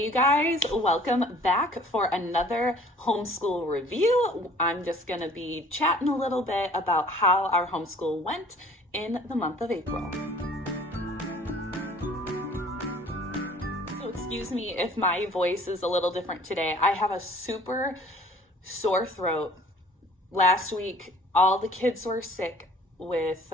Hey you guys, welcome back for another homeschool review. I'm just going to be chatting a little bit about how our homeschool went in the month of April. So excuse me if my voice is a little different today. I have a super sore throat. Last week, all the kids were sick with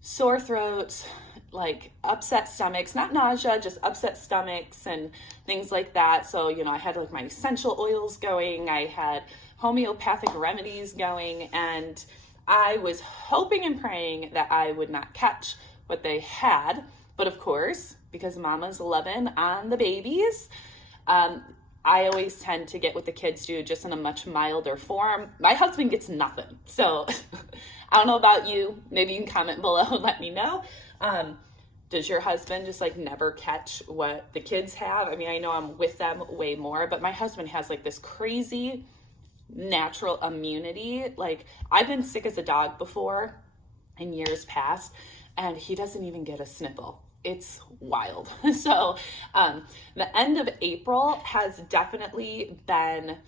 sore throats, like upset stomachs, not nausea, just upset stomachs and things like that. So, I had like my essential oils going, I had homeopathic remedies going, and I was hoping and praying that I would not catch what they had. But of course, because mama's loving on the babies, I always tend to get what the kids do, just in a much milder form. My husband gets nothing. So I don't know about you. Maybe you can comment below and let me know. Does your husband just like never catch what the kids have? I mean, I know I'm with them way more, but my husband has like this crazy natural immunity. Like, I've been sick as a dog before in years past, and he doesn't even get a sniffle. It's wild. So the end of April has definitely been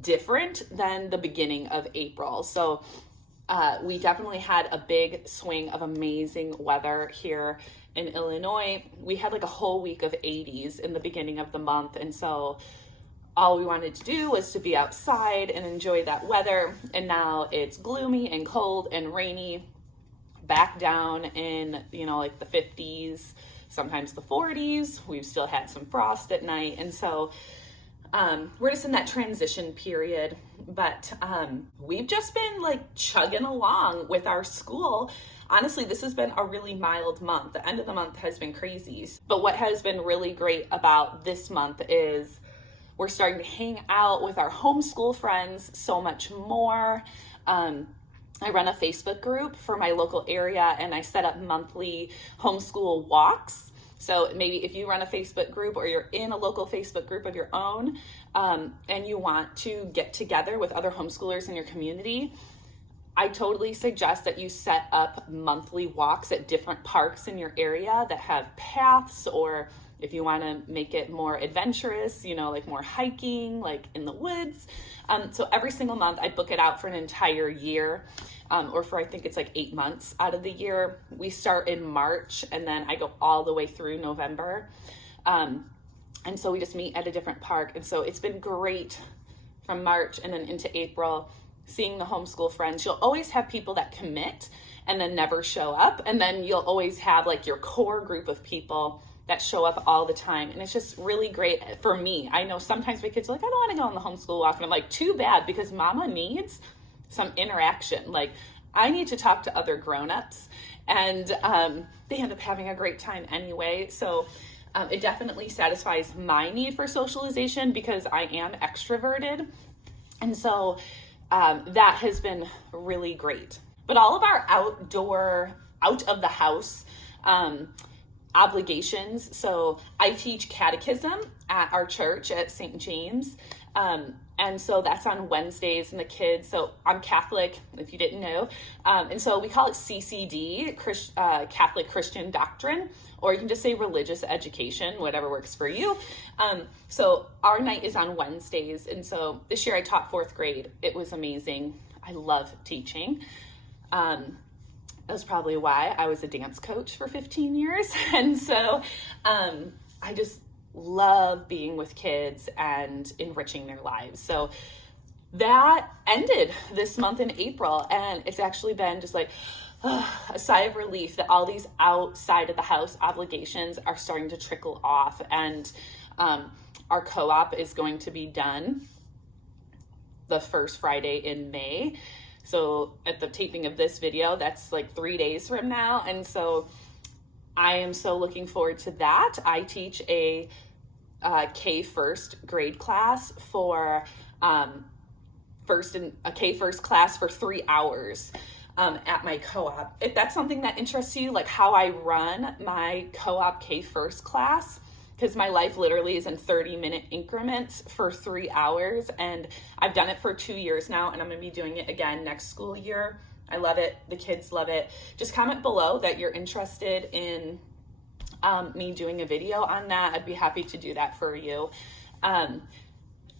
different than the beginning of April. So we definitely had a big swing of amazing weather here in Illinois. We had like a whole week of 80s in the beginning of the month. And so all we wanted to do was to be outside and enjoy that weather. And now it's gloomy and cold and rainy, back down in, like the 50s, sometimes the 40s. We've still had some frost at night. And so we're just in that transition period, but we've just been like chugging along with our school. Honestly, this has been a really mild month. The end of the month has been crazy. But what has been really great about this month is we're starting to hang out with our homeschool friends so much more. I run a Facebook group for my local area, and I set up monthly homeschool walks. So maybe if you run a Facebook group or you're in a local Facebook group of your own, and you want to get together with other homeschoolers in your community, I totally suggest that you set up monthly walks at different parks in your area that have paths, or if you want to make it more adventurous, like more hiking, like in the woods. So every single month I book it out for an entire year, or for, I think it's like 8 months out of the year. We start in March and then I go all the way through November. And so we just meet at a different park. And so it's been great from March and then into April, seeing the homeschool friends. You'll always have people that commit and then never show up. And then you'll always have like your core group of people that show up all the time. And it's just really great for me. I know sometimes my kids are like, I don't want to go on the homeschool walk. And I'm like, too bad, because mama needs some interaction. Like, I need to talk to other grown-ups, and they end up having a great time anyway. So it definitely satisfies my need for socialization because I am extroverted. And so that has been really great. But all of our out of the house obligations. So I teach catechism at our church at St. James. And so that's on Wednesdays, and the kids, so I'm Catholic, if you didn't know. And so we call it CCD, Catholic Christian Doctrine, or you can just say religious education, whatever works for you. So our night is on Wednesdays. And so this year I taught 4th grade. It was amazing. I love teaching. That's probably why I was a dance coach for 15 years. And so I just love being with kids and enriching their lives. So that ended this month in April, and it's actually been just like a sigh of relief that all these outside of the house obligations are starting to trickle off. And our co-op is going to be done the first Friday in May. So at the taping of this video, that's like 3 days from now. And so I am so looking forward to that. I teach a K first grade class for a K first class for 3 hours at my co-op. If that's something that interests you, like how I run my co-op K first class, because my life literally is in 30-minute increments for 3 hours, and I've done it for 2 years now, and I'm going to be doing it again next school year. I love it. The kids love it. Just comment below that you're interested in me doing a video on that, I'd be happy to do that for you.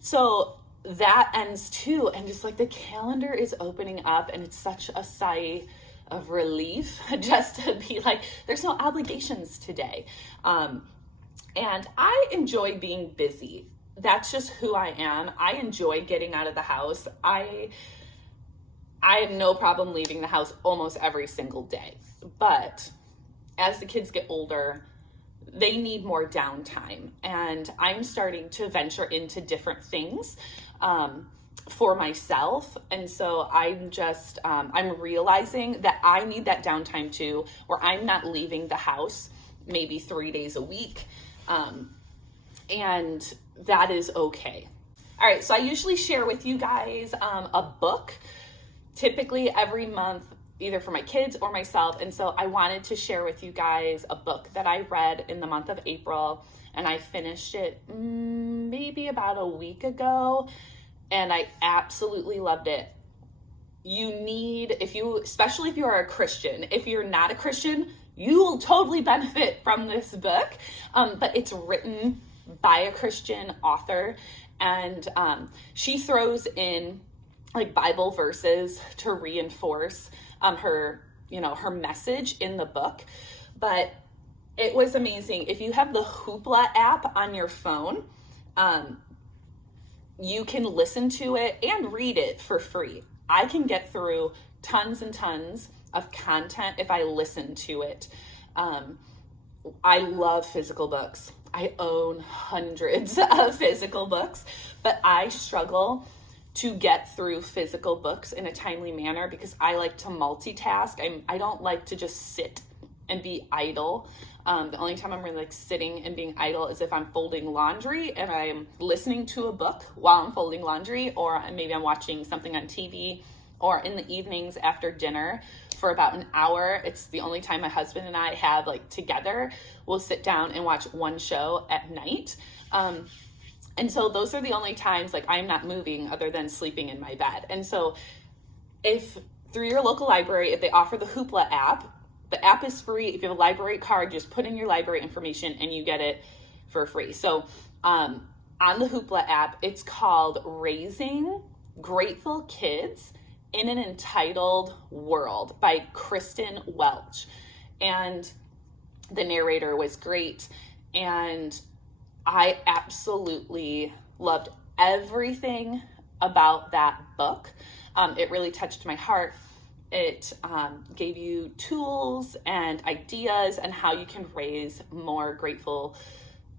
So that ends too, and just like the calendar is opening up, and it's such a sigh of relief just to be like, there's no obligations today. And I enjoy being busy. That's just who I am. I enjoy getting out of the house. I have no problem leaving the house almost every single day. But as the kids get older, they need more downtime. And I'm starting to venture into different things for myself. And so I'm just, I'm realizing that I need that downtime too, where I'm not leaving the house maybe 3 days a week. And that is okay. All right, so I usually share with you guys a book, typically every month, either for my kids or myself. And so I wanted to share with you guys a book that I read in the month of April, and I finished it maybe about a week ago, and I absolutely loved it. You need, especially if you are a Christian, if you're not a Christian, you will totally benefit from this book, but it's written by a Christian author, and she throws in like Bible verses to reinforce her message in the book. But it was amazing. If you have the Hoopla app on your phone, you can listen to it and read it for free. I can get through tons and tons of content if I listen to it. I love physical books. I own hundreds of physical books, but I struggle to get through physical books in a timely manner because I like to multitask. I don't like to just sit and be idle. The only time I'm really like sitting and being idle is if I'm folding laundry and I'm listening to a book while I'm folding laundry, or maybe I'm watching something on TV, or in the evenings after dinner for about an hour. It's the only time my husband and I have like together. We'll sit down and watch one show at night. And so those are the only times like I'm not moving other than sleeping in my bed. And so if through your local library, if they offer the Hoopla app, the app is free. If you have a library card, just put in your library information and you get it for free. So on the Hoopla app, it's called Raising Grateful Kids in an Entitled World by Kristen Welch. And the narrator was great. And I absolutely loved everything about that book. It really touched my heart. It gave you tools and ideas and how you can raise more grateful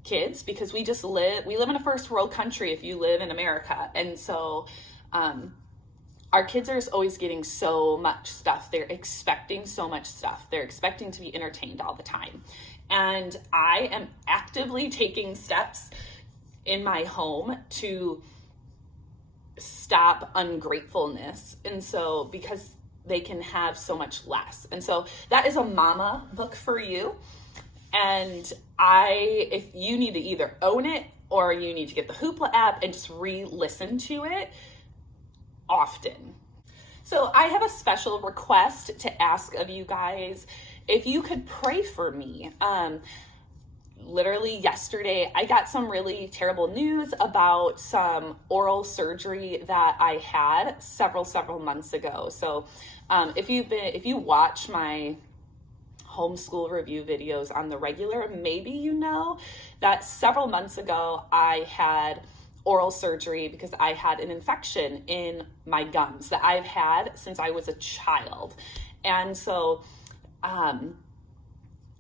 kids, because we live in a first world country if you live in America. And so our kids are always getting so much stuff. They're expecting so much stuff. They're expecting to be entertained all the time. And I am actively taking steps in my home to stop ungratefulness. And so, because they can have so much less. And so that is a mama book for you. And if you need to either own it or you need to get the Hoopla app and just re-listen to it often. So I have a special request to ask of you guys. If you could pray for me. Literally yesterday, I got some really terrible news about some oral surgery that I had several months ago. So if you watch my homeschool review videos on the regular, maybe you know that several months ago I had oral surgery because I had an infection in my gums that I've had since I was a child. And so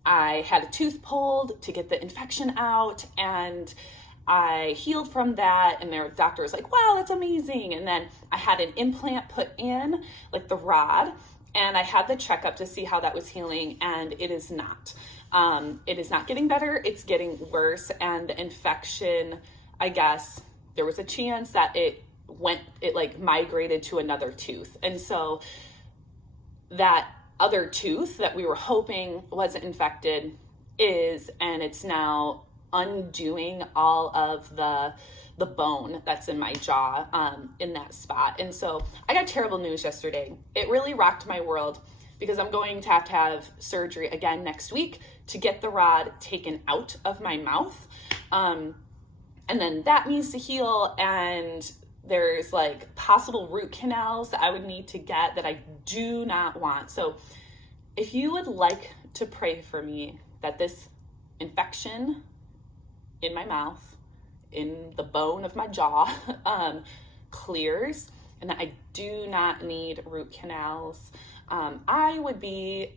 I had a tooth pulled to get the infection out, and I healed from that, and their doctor was like, wow, that's amazing. And then I had an implant put in, like the rod, and I had the checkup to see how that was healing, and it is not. It is not getting better, it's getting worse, and the infection, I guess, there was a chance that it migrated to another tooth. And so that other tooth that we were hoping wasn't infected is, and it's now undoing all of the bone that's in my jaw in that spot. And so I got terrible news yesterday. It really rocked my world because I'm going to have surgery again next week to get the rod taken out of my mouth. And then that needs to heal, and there's like possible root canals that I would need to get that I do not want. So if you would like to pray for me that this infection in my mouth, in the bone of my jaw, clears, and that I do not need root canals, I would be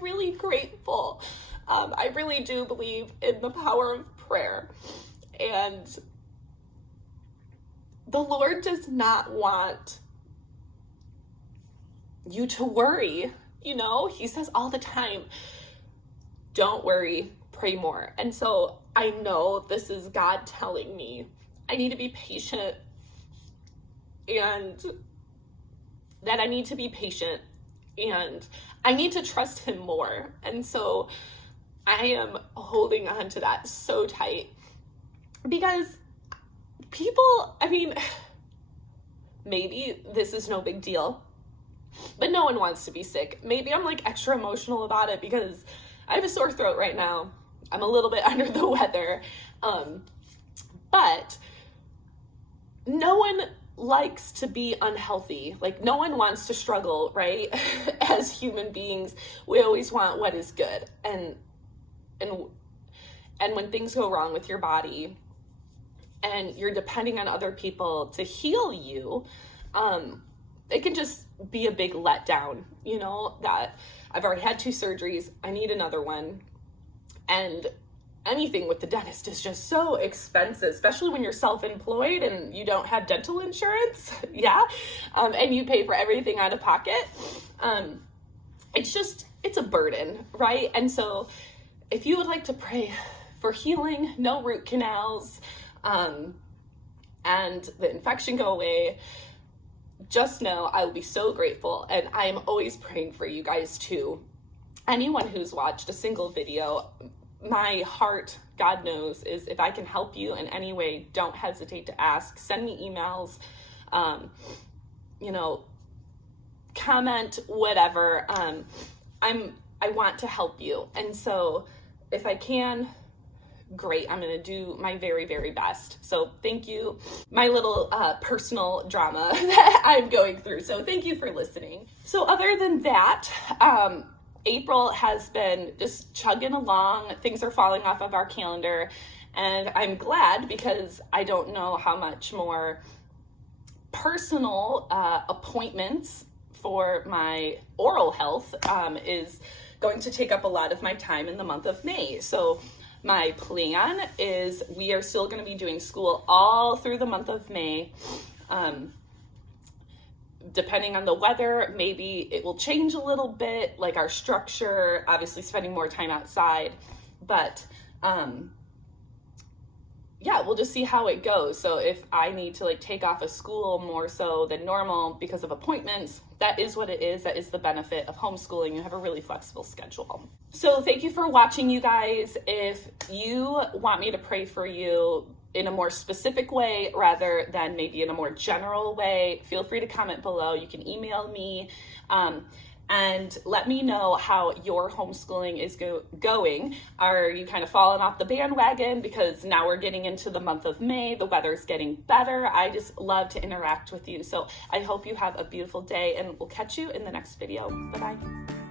really grateful. I really do believe in the power of prayer, and the Lord does not want you to worry. You know, he says all the time, don't worry, pray more. And so I know this is God telling me I need to be patient, and that I need to be patient, and I need to trust him more. And so I am holding on to that so tight, because people, I mean, maybe this is no big deal, but no one wants to be sick. Maybe I'm like extra emotional about it because I have a sore throat right now. I'm a little bit under the weather. But no one likes to be unhealthy. Like, no one wants to struggle, right? As human beings, we always want what is good. And when things go wrong with your body and you're depending on other people to heal you, it can just be a big letdown, you know, that I've already had 2 surgeries, I need another one. And anything with the dentist is just so expensive, especially when you're self-employed and you don't have dental insurance. Yeah. And you pay for everything out of pocket. It's a burden, right? And so if you would like to pray for healing, no root canals, and the infection go away, just know I will be so grateful. And I am always praying for you guys too. Anyone who's watched a single video, my heart, God knows, is if I can help you in any way, don't hesitate to ask. Send me emails, you know, comment, whatever. I want to help you. And so if I can, great, I'm going to do my very, very best. So thank you. My little personal drama that I'm going through. So thank you for listening. So other than that, April has been just chugging along. Things are falling off of our calendar, and I'm glad, because I don't know how much more personal appointments for my oral health is going to take up a lot of my time in the month of May. So my plan is we are still going to be doing school all through the month of May. Depending on the weather, maybe it will change a little bit, like our structure, obviously spending more time outside, but yeah, we'll just see how it goes. So if I need to like take off of school more so than normal because of appointments, that is what it is. That is the benefit of homeschooling. You have a really flexible schedule. So thank you for watching, you guys. If you want me to pray for you in a more specific way rather than maybe in a more general way, feel free to comment below. You can email me and let me know how your homeschooling is going. Are you kind of falling off the bandwagon because now we're getting into the month of May, the weather's getting better? I just love to interact with you. So I hope you have a beautiful day, and we'll catch you in the next video. Bye-bye.